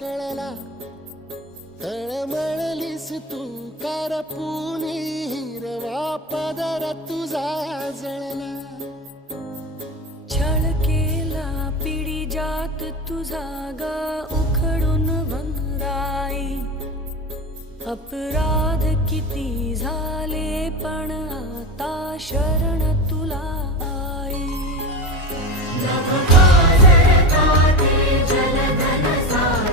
कळला, तळमळलीस तू करपून हिरवा पदर तुझा जळला. छळ केला पिढी जात तुझा ग उखडून वनराई. अपराध किती झाले पण आता शरण